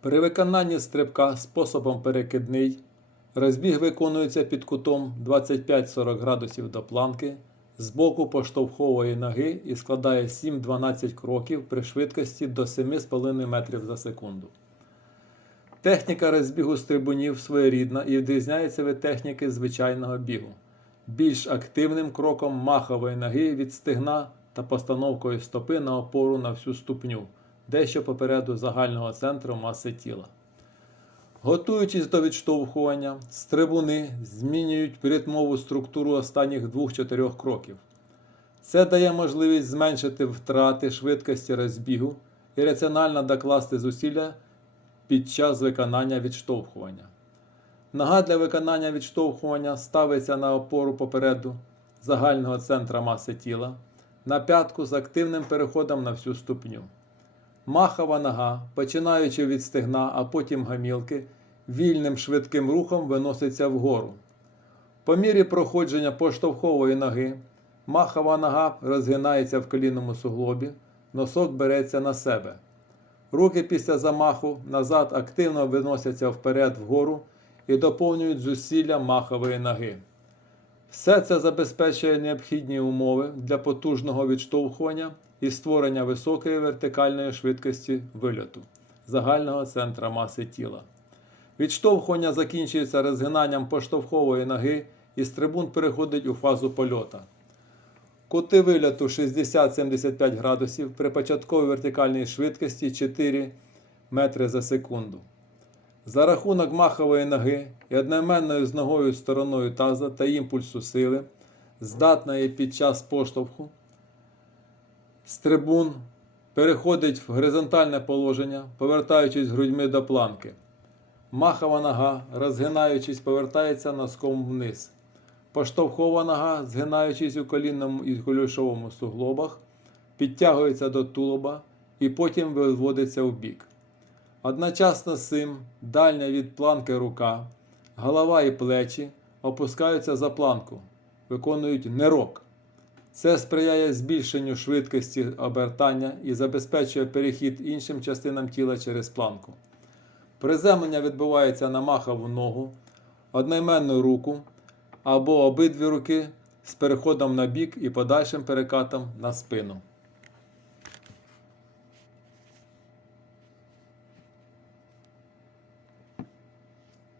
При виконанні стрибка способом перекидний розбіг виконується під кутом 25-40 градусів до планки з боку поштовхової ноги і складає 7-12 кроків при швидкості до 7,5 метрів за секунду. Техніка розбігу стрибунів своєрідна і відрізняється від техніки звичайного бігу. Більш активним кроком махової ноги від стегна та постановкою стопи на опору на всю ступню, дещо попереду загального центру маси тіла. Готуючись до відштовхування, стрибуни змінюють ритмову структуру останніх 2-4 кроків. Це дає можливість зменшити втрати швидкості розбігу і раціонально докласти зусилля під час виконання відштовхування. Нога для виконання відштовхування ставиться на опору попереду загального центра маси тіла, на п'ятку з активним переходом на всю ступню. Махова нога, починаючи від стегна, а потім гамілки, вільним швидким рухом виноситься вгору. По мірі проходження поштовхової ноги, махова нога розгинається в колінному суглобі, носок береться на себе. Руки після замаху назад активно виносяться вперед вгору і доповнюють зусилля махової ноги. Все це забезпечує необхідні умови для потужного відштовхування і створення високої вертикальної швидкості вильоту загального центра маси тіла. Відштовхування закінчується розгинанням поштовхової ноги і стрибун переходить у фазу польота. Кути вильоту 60-75 градусів при початковій вертикальній швидкості 4 метри за секунду. За рахунок махової ноги і одноіменною з ногою стороною таза та імпульсу сили, здатної під час поштовху, стрибун переходить в горизонтальне положення, повертаючись грудьми до планки. Махова нога, розгинаючись, повертається носком вниз. Поштовхова нога, згинаючись у колінному і кулішовому суглобах, підтягується до тулуба і потім виводиться в бік. Одночасно з цим дальня від планки рука, голова і плечі опускаються за планку, виконують нерок. Це сприяє збільшенню швидкості обертання і забезпечує перехід іншим частинам тіла через планку. Приземлення відбувається на махову ногу, одноіменну руку або обидві руки з переходом на бік і подальшим перекатом на спину.